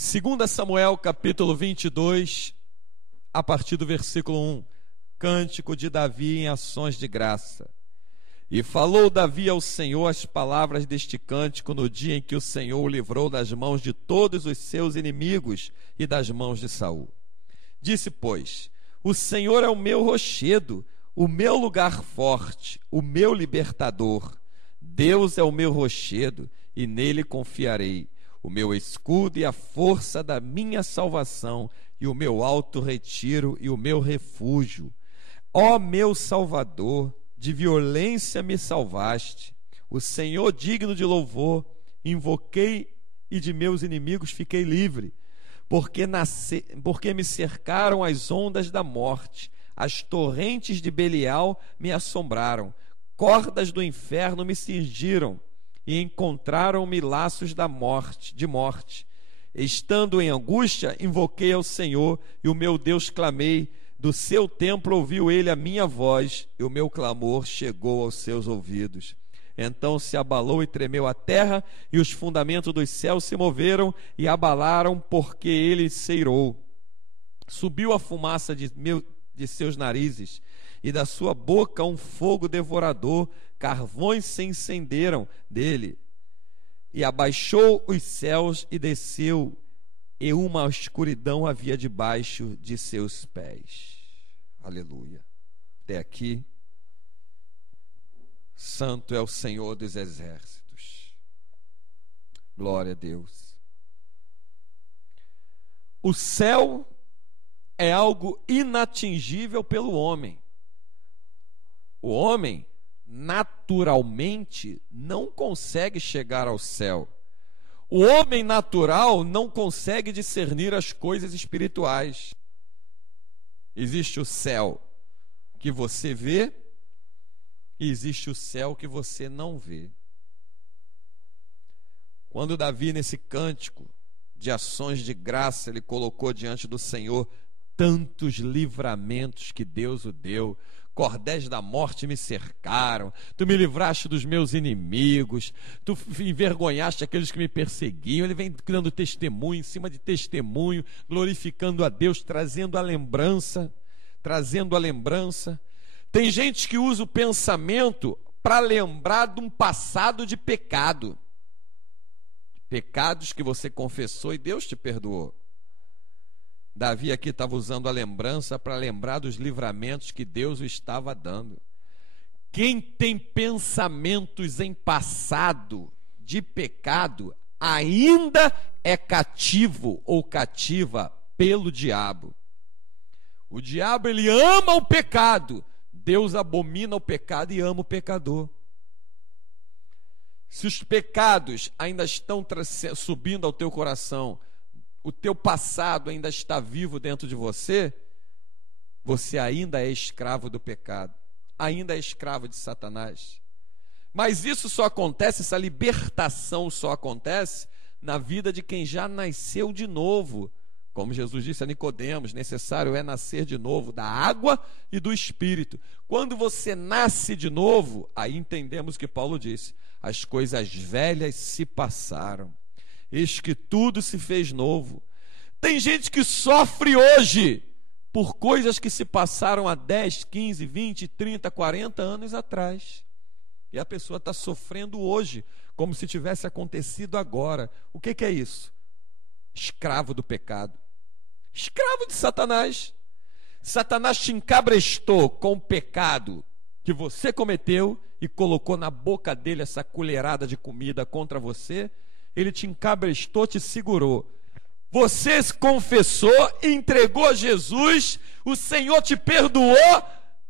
2 Samuel capítulo 22, a partir do versículo 1, cântico de Davi em ações de graça. E falou Davi ao Senhor as palavras deste cântico no dia em que o Senhor o livrou das mãos de todos os seus inimigos e das mãos de Saul. Disse, pois, o Senhor é o meu rochedo, o meu lugar forte, o meu libertador. Deus é o meu rochedo e nele confiarei, o meu escudo e a força da minha salvação e o meu alto retiro e o meu refúgio. Ó meu Salvador, de violência me salvaste. O Senhor digno de louvor, invoquei e de meus inimigos fiquei livre. Porque me cercaram as ondas da morte, as torrentes de Belial me assombraram, cordas do inferno me cingiram e encontraram-me laços de morte. Estando em angústia, invoquei ao Senhor e o meu Deus clamei. Do seu templo ouviu ele a minha voz e o meu clamor chegou aos seus ouvidos. Então se abalou e tremeu a terra e os fundamentos dos céus se moveram e abalaram porque ele ceirou. Subiu a fumaça de seus narizes e da sua boca um fogo devorador, carvões se incenderam dele. E abaixou os céus e desceu, e uma escuridão havia debaixo de seus pés. Aleluia. Até aqui. Santo é o Senhor dos exércitos. Glória a Deus. O céu é algo inatingível pelo homem. O homem, naturalmente, não consegue chegar ao céu. O homem natural não consegue discernir as coisas espirituais. Existe o céu que você vê e existe o céu que você não vê. Quando Davi, nesse cântico de ações de graça, ele colocou diante do Senhor tantos livramentos que Deus o deu. Cordéis da morte me cercaram, tu me livraste dos meus inimigos, tu envergonhaste aqueles que me perseguiam. Ele vem dando testemunho em cima de testemunho, glorificando a Deus, trazendo a lembrança. Tem gente que usa o pensamento para lembrar de um passado de pecado, pecados que você confessou e Deus te perdoou. Davi aqui estava usando a lembrança para lembrar dos livramentos que Deus o estava dando. Quem tem pensamentos em passado de pecado ainda é cativo ou cativa pelo diabo. O diabo, ele ama o pecado. Deus abomina o pecado e ama o pecador. Se os pecados ainda estão subindo ao teu coração, o teu passado ainda está vivo dentro de você, você ainda é escravo do pecado, ainda é escravo de Satanás. Mas isso só acontece, essa libertação só acontece na vida de quem já nasceu de novo. Como Jesus disse a Nicodemos, necessário é nascer de novo da água e do Espírito. Quando você nasce de novo, aí entendemos o que Paulo disse: as coisas velhas se passaram, eis que tudo se fez novo. Tem gente que sofre hoje por coisas que se passaram há 10, 15, 20, 30, 40 anos atrás. E a pessoa está sofrendo hoje, como se tivesse acontecido agora. O que é isso? Escravo do pecado. Escravo de Satanás. Satanás te encabrestou com o pecado que você cometeu e colocou na boca dele essa colherada de comida contra você. Ele te encabrestou, te segurou. Você se confessou, entregou a Jesus, o Senhor te perdoou,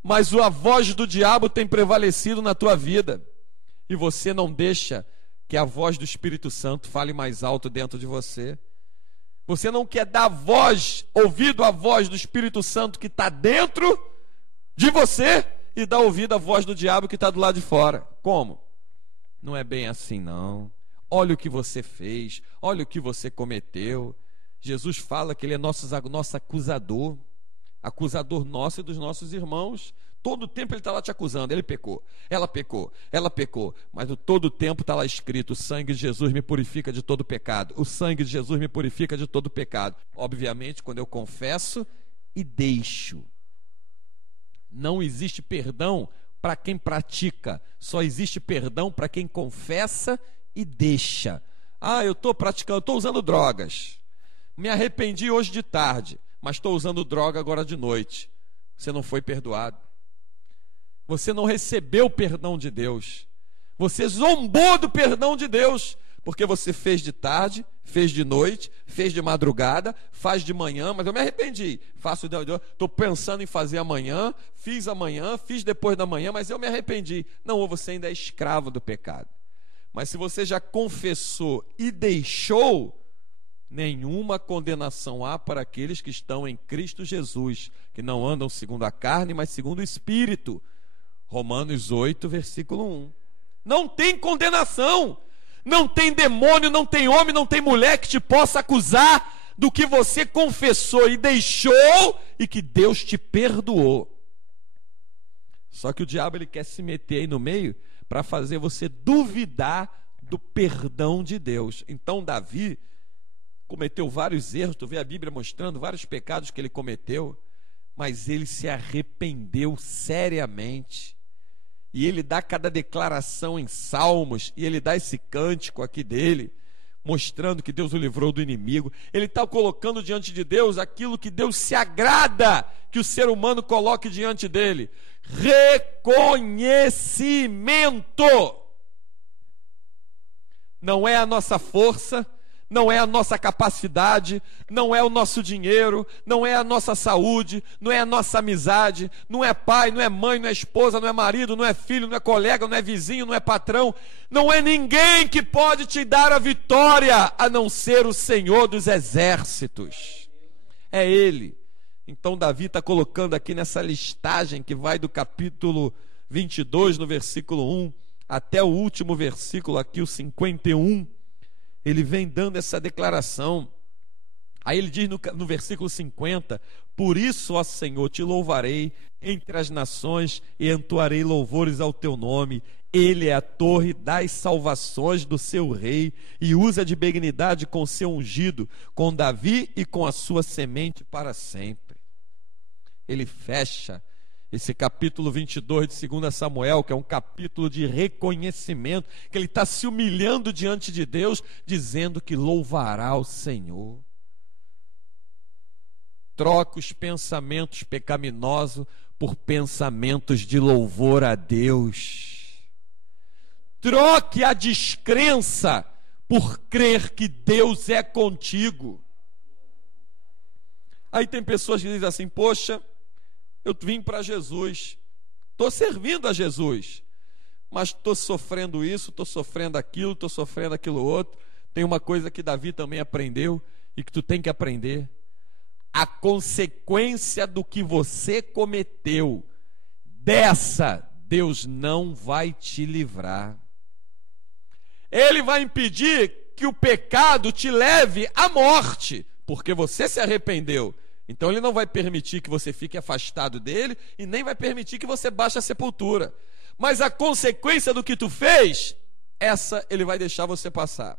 mas a voz do diabo tem prevalecido na tua vida. E você não deixa que a voz do Espírito Santo fale mais alto dentro de você. Você não quer dar voz, ouvido à voz do Espírito Santo que está dentro de você e dar ouvido à voz do diabo que está do lado de fora. Como? Não é bem assim, não. Olha o que você fez, olha o que você cometeu. Jesus fala que ele é nosso acusador, acusador nosso e dos nossos irmãos. Todo o tempo ele está lá te acusando. Ele pecou, ela pecou, ela pecou. Mas todo o tempo está lá escrito: o sangue de Jesus me purifica de todo pecado. O sangue de Jesus me purifica de todo pecado. Obviamente, quando eu confesso e deixo. Não existe perdão para quem pratica. Só existe perdão para quem confessa e deixa. Ah, eu estou praticando, estou usando drogas. Me arrependi hoje de tarde, mas estou usando droga agora de noite. Você não foi perdoado. Você não recebeu o perdão de Deus. Você zombou do perdão de Deus, porque você fez de tarde, fez de noite, fez de madrugada, faz de manhã, mas eu me arrependi. Estou pensando em fazer amanhã, fiz depois da manhã, mas eu me arrependi. Não, você ainda é escravo do pecado. Mas se você já confessou e deixou, nenhuma condenação há para aqueles que estão em Cristo Jesus, que não andam segundo a carne, mas segundo o Espírito. Romanos 8, versículo 1. Não tem condenação, não tem demônio, não tem homem, não tem mulher que te possa acusar do que você confessou e deixou e que Deus te perdoou. Só que o diabo ele quer se meter aí no meio para fazer você duvidar do perdão de Deus. Então Davi cometeu vários erros, tu vê a Bíblia mostrando vários pecados que ele cometeu, mas ele se arrependeu seriamente. E ele dá cada declaração em salmos, e ele dá esse cântico aqui dele, mostrando que Deus o livrou do inimigo. Ele está colocando diante de Deus aquilo que Deus se agrada que o ser humano coloque diante dele: reconhecimento. Não é a nossa força, não é a nossa capacidade, não é o nosso dinheiro, não é a nossa saúde, não é a nossa amizade, não é pai, não é mãe, não é esposa, não é marido, não é filho, não é colega, não é vizinho, não é patrão, não é ninguém que pode te dar a vitória, a não ser o Senhor dos exércitos. É Ele. Então Davi está colocando aqui nessa listagem que vai do capítulo 22, no versículo 1, até o último versículo aqui, o 51, ele vem dando essa declaração. Aí ele diz no versículo 50: por isso, ó Senhor, te louvarei entre as nações e entoarei louvores ao teu nome. Ele é a torre das salvações do seu rei e usa de benignidade com seu ungido, com Davi e com a sua semente para sempre. Ele fecha esse capítulo 22 de 2 Samuel, que é um capítulo de reconhecimento, que ele está se humilhando diante de Deus, dizendo que louvará o Senhor. Troca os pensamentos pecaminosos por pensamentos de louvor a Deus. Troque a descrença por crer que Deus é contigo. Aí tem pessoas que dizem assim: poxa, eu vim para Jesus, estou servindo a Jesus, mas estou sofrendo isso, estou sofrendo aquilo outro. Tem uma coisa que Davi também aprendeu e que tu tem que aprender: a consequência do que você cometeu, dessa Deus não vai te livrar. Ele vai impedir que o pecado te leve à morte, porque você se arrependeu. Então ele não vai permitir que você fique afastado dele e nem vai permitir que você baixe a sepultura. Mas a consequência do que tu fez, essa ele vai deixar você passar.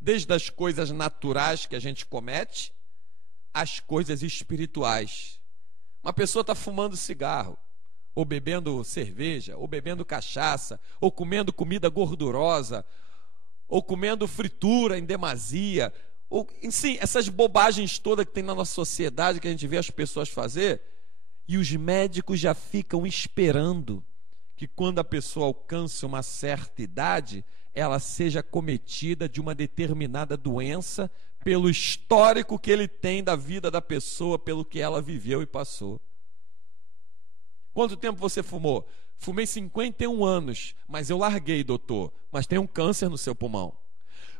Desde as coisas naturais que a gente comete, às coisas espirituais. Uma pessoa está fumando cigarro, ou bebendo cerveja, ou bebendo cachaça, ou comendo comida gordurosa, ou comendo fritura em demasia, ou, sim, essas bobagens todas que tem na nossa sociedade, que a gente vê as pessoas fazer, e os médicos já ficam esperando que quando a pessoa alcance uma certa idade, ela seja cometida de uma determinada doença, pelo histórico que ele tem da vida da pessoa, pelo que ela viveu e passou. Quanto tempo você fumou? Fumei 51 anos, mas eu larguei, doutor, mas tem um câncer no seu pulmão.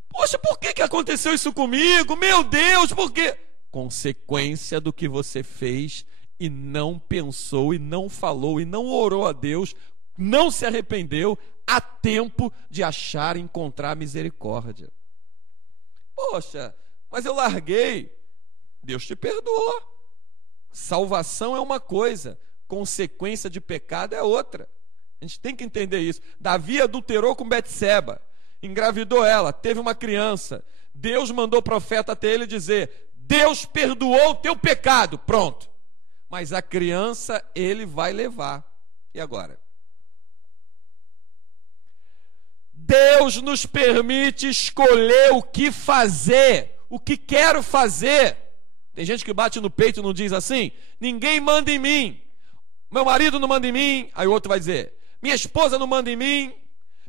Poxa, por que aconteceu isso comigo? Meu Deus, por quê? Consequência do que você fez e não pensou, e não falou, e não orou a Deus, não se arrependeu a tempo de achar e encontrar misericórdia. Poxa, mas eu larguei. Deus te perdoa. Salvação é uma coisa, consequência de pecado é outra. A gente tem que entender isso. Davi adulterou com Betseba, engravidou ela, teve uma criança. Deus mandou o profeta até ele dizer: Deus perdoou o teu pecado, pronto. Mas a criança ele vai levar. E agora? Deus nos permite escolher o que fazer, o que quero fazer. Tem gente que bate no peito e não diz assim: ninguém manda em mim, meu marido não manda em mim. Aí o outro vai dizer: minha esposa não manda em mim,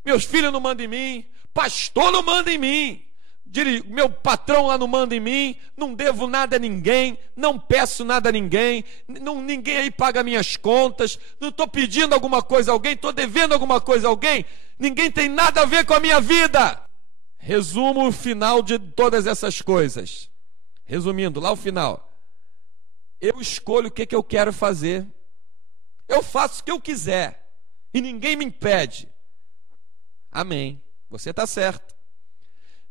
meus filhos não mandam em mim, pastor não manda em mim, meu patrão lá não manda em mim, não devo nada a ninguém, não peço nada a ninguém, ninguém aí paga minhas contas, não estou pedindo alguma coisa a alguém, estou devendo alguma coisa a alguém, ninguém tem nada a ver com a minha vida. Resumo o final de todas essas coisas. Resumindo, lá o final. Eu escolho o que eu quero fazer. Eu faço o que eu quiser. E ninguém me impede. Amém. Você está certo.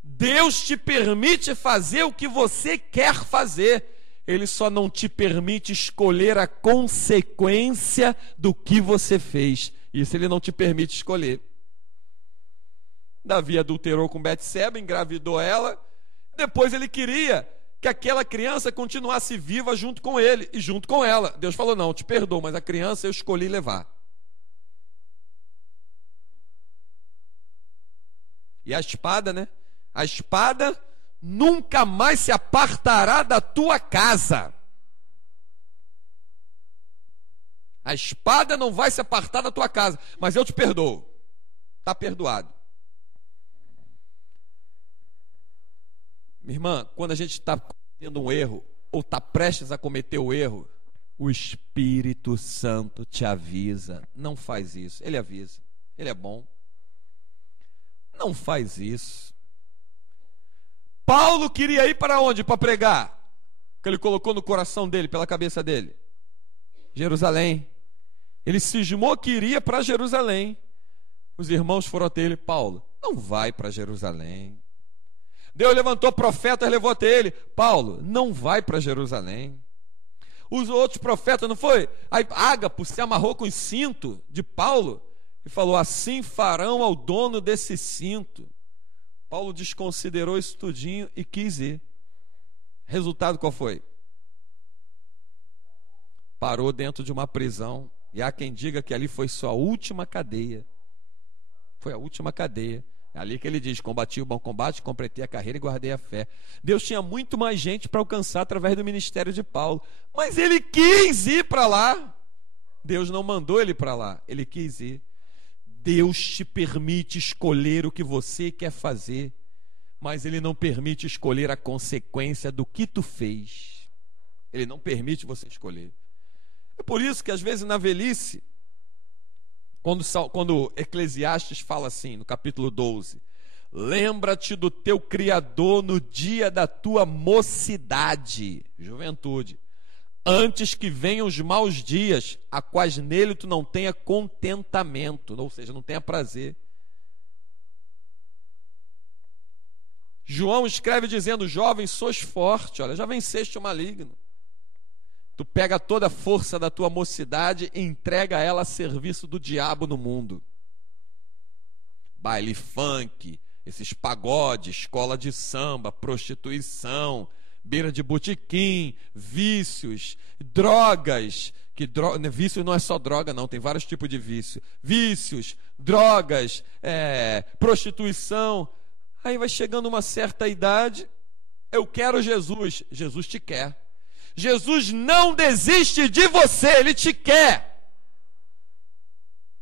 Deus te permite fazer o que você quer fazer. Ele só não te permite escolher a consequência do que você fez. Isso ele não te permite escolher. Davi adulterou com Betseba, engravidou ela. Depois ele queria que aquela criança continuasse viva junto com ele e junto com ela. Deus falou: não, eu te perdoo, mas a criança eu escolhi levar. E a espada, né? A espada nunca mais se apartará da tua casa. A espada não vai se apartar da tua casa, mas eu te perdoo. Está perdoado. Minha irmã, quando a gente está cometendo um erro, ou está prestes a cometer o erro, o Espírito Santo te avisa. Não faz isso. Ele avisa. Ele é bom. Não faz isso. Paulo queria ir para onde? Para pregar. Que ele colocou no coração dele, pela cabeça dele. Jerusalém. Ele cismou que iria para Jerusalém. Os irmãos foram até ele: Paulo, não vai para Jerusalém. Deus levantou profetas, levou até ele: Paulo, não vai para Jerusalém. Os outros profetas, não foi? Aí Ágapo se amarrou com o cinto de Paulo e falou: assim farão ao dono desse cinto. Paulo desconsiderou isso tudinho e quis ir. Resultado qual foi? Parou dentro de uma prisão. E há quem diga que ali foi sua última cadeia. Foi a última cadeia. É ali que ele diz: combati o bom combate, completei a carreira e guardei a fé. Deus tinha muito mais gente para alcançar através do ministério de Paulo. Mas ele quis ir para lá. Deus não mandou ele para lá. Ele quis ir. Deus te permite escolher o que você quer fazer, mas Ele não permite escolher a consequência do que tu fez. Ele não permite você escolher. É por isso que às vezes na velhice, quando Eclesiastes fala assim, no capítulo 12, lembra-te do teu Criador no dia da tua mocidade, juventude, antes que venham os maus dias, a quais nele tu não tenha contentamento, ou seja, não tenha prazer. João escreve dizendo: jovem, sois forte, olha, já venceste o maligno. Tu pega toda a força da tua mocidade e entrega ela a serviço do diabo no mundo. Baile funk, esses pagodes, escola de samba, prostituição, beira de botequim, vícios, drogas. Vício não é só droga, não, tem vários tipos de vício. Vícios, drogas, prostituição. Aí vai chegando uma certa idade: eu quero Jesus. Jesus te quer. Jesus não desiste de você, Ele te quer.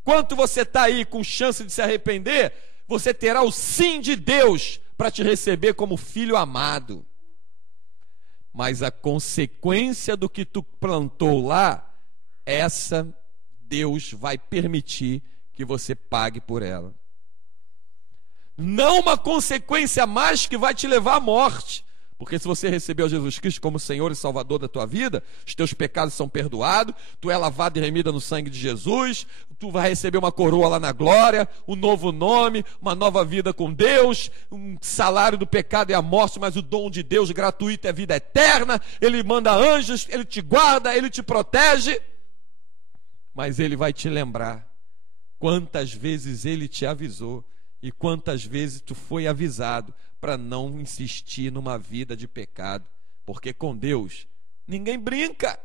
Enquanto você está aí com chance de se arrepender, você terá o sim de Deus para te receber como filho amado. Mas a consequência do que tu plantou lá, essa Deus vai permitir que você pague por ela. Não uma consequência mais que vai te levar à morte. Porque se você recebeu Jesus Cristo como Senhor e Salvador da tua vida, os teus pecados são perdoados, tu é lavado e remida no sangue de Jesus, tu vai receber uma coroa lá na glória, um novo nome, uma nova vida com Deus, um salário do pecado é a morte, mas o dom de Deus gratuito é vida eterna. Ele manda anjos, Ele te guarda, Ele te protege. mas ele vai te lembrar quantas vezes ele te avisou e quantas vezes tu foi avisado para não insistir numa vida de pecado, porque com Deus ninguém brinca.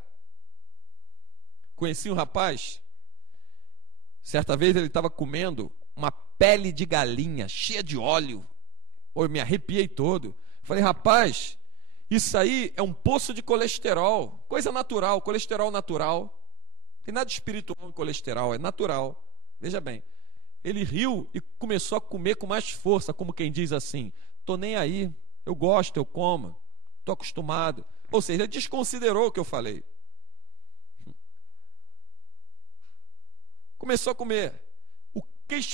Conheci um rapaz, certa vez ele estava comendo uma pele de galinha cheia de óleo. Eu me arrepiei todo. Falei, rapaz, isso aí é um poço de colesterol, coisa natural, colesterol natural. Não tem nada espiritual em colesterol, é natural. Veja bem, ele riu e começou a comer com mais força, como quem diz assim, tô nem aí, eu gosto, eu como, tô acostumado. Ou seja, ele desconsiderou o que eu falei. Começou a comer.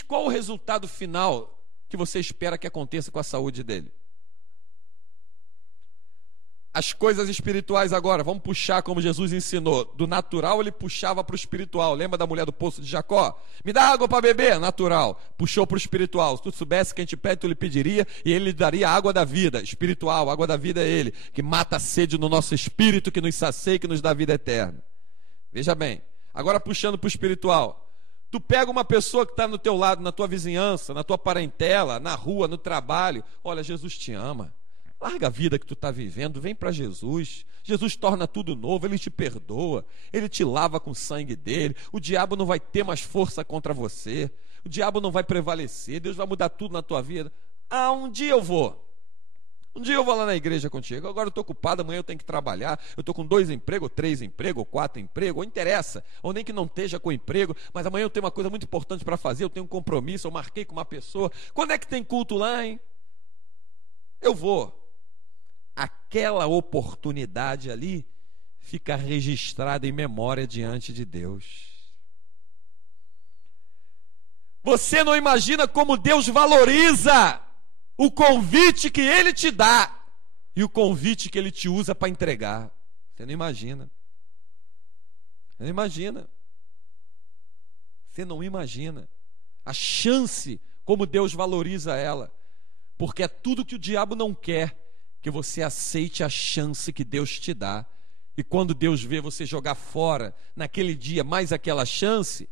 Qual o resultado final que você espera que aconteça com a saúde dele? As coisas espirituais agora, vamos puxar como Jesus ensinou. Do natural ele puxava para o espiritual. Lembra da mulher do poço de Jacó? Me dá água para beber, natural. Puxou para o espiritual. Se tu soubesse quem te pede, tu lhe pediria, e ele lhe daria a água da vida, espiritual. A água da vida é ele, que mata a sede no nosso espírito, que nos sacia e que nos dá vida eterna. Veja bem, agora puxando para o espiritual. Tu pega uma pessoa que está no teu lado, na tua vizinhança, na tua parentela, na rua, no trabalho. Olha, Jesus te ama. Larga a vida que tu está vivendo, vem para Jesus. Jesus torna tudo novo, Ele te perdoa, Ele te lava com o sangue dele. O diabo não vai ter mais força contra você, o diabo não vai prevalecer, Deus vai mudar tudo na tua vida. Um dia eu vou lá na igreja contigo. Agora eu estou ocupado, amanhã eu tenho que trabalhar, eu estou com 2 empregos, 3 empregos, 4 empregos, ou interessa, ou nem que não esteja com emprego, mas amanhã eu tenho uma coisa muito importante para fazer, eu tenho um compromisso, eu marquei com uma pessoa. Quando é que tem culto lá, hein? Eu vou. Aquela oportunidade ali fica registrada em memória diante de Deus. Você não imagina como Deus valoriza o convite que Ele te dá e o convite que Ele te usa para entregar. Você não imagina. Você não imagina. Você não imagina a chance como Deus valoriza ela, porque é tudo que o diabo não quer, que você aceite a chance que Deus te dá. E quando Deus vê você jogar fora, naquele dia, mais aquela chance,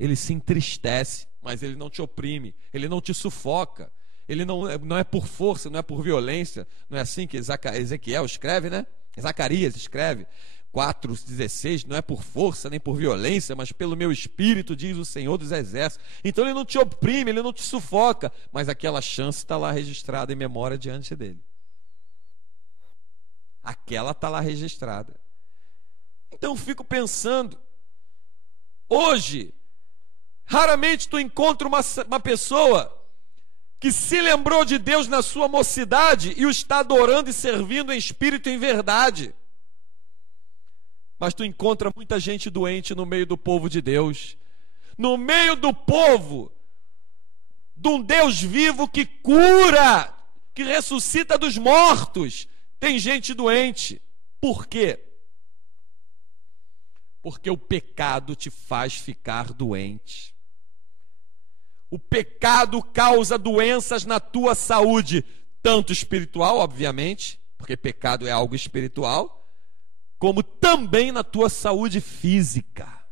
Ele se entristece, mas Ele não te oprime, Ele não te sufoca, Ele não é por força, não é por violência. Não é assim que Ezequiel escreve, né? Zacarias escreve 4,16, não é por força nem por violência, mas pelo meu espírito, diz o Senhor dos Exércitos. Então Ele não te oprime, Ele não te sufoca, mas aquela chance está lá registrada em memória diante dEle. Aquela está lá registrada. Então eu fico pensando, hoje, raramente tu encontra uma pessoa que se lembrou de Deus na sua mocidade e o está adorando e servindo em espírito e em verdade. Mas tu encontra muita gente doente no meio do povo de Deus, no meio do povo de um Deus vivo que cura, que ressuscita dos mortos. Tem gente doente. Por quê? Porque o pecado te faz ficar doente. O pecado causa doenças na tua saúde, tanto espiritual, obviamente, porque pecado é algo espiritual, como também na tua saúde física.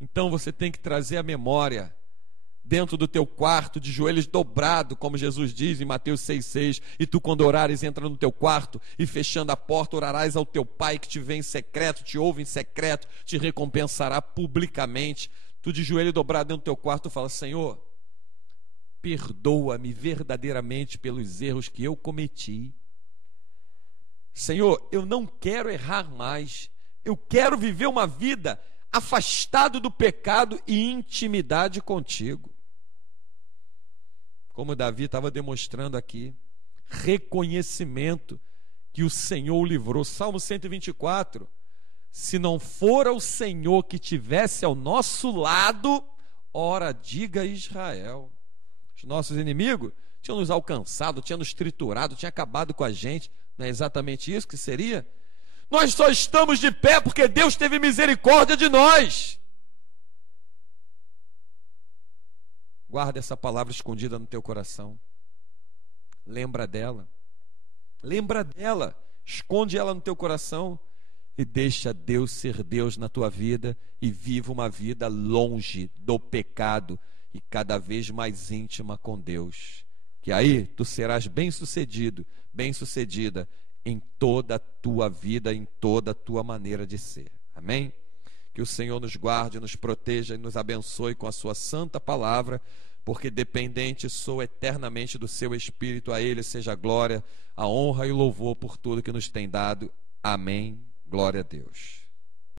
Então você tem que trazer a memória dentro do teu quarto, de joelhos dobrados, como Jesus diz em Mateus 6,6, e tu quando orares, entra no teu quarto, e fechando a porta, orarás ao teu Pai que te vê em secreto, te ouve em secreto, te recompensará publicamente. Tu de joelho dobrado dentro do teu quarto, fala: Senhor, perdoa-me verdadeiramente pelos erros que eu cometi. Senhor, eu não quero errar mais, eu quero viver uma vida afastado do pecado e intimidade contigo. Como Davi estava demonstrando aqui, reconhecimento que o Senhor o livrou. Salmo 124, se não fora o Senhor que tivesse ao nosso lado, ora diga Israel. Os nossos inimigos tinham nos alcançado, tinham nos triturado, tinham acabado com a gente. Não é exatamente isso que seria? Nós só estamos de pé porque Deus teve misericórdia de nós. Guarda essa palavra escondida no teu coração. Lembra dela. Lembra dela. Esconde ela no teu coração. e deixa Deus ser Deus na tua vida e viva uma vida longe do pecado e cada vez mais íntima com Deus. Que aí tu serás bem-sucedido, bem-sucedida em toda a tua vida, em toda a tua maneira de ser. Amém? Que o Senhor nos guarde, nos proteja e nos abençoe com a sua santa palavra, porque dependente sou eternamente do seu Espírito. A Ele seja a glória, a honra e o louvor por tudo que nos tem dado. Amém. Glória a Deus.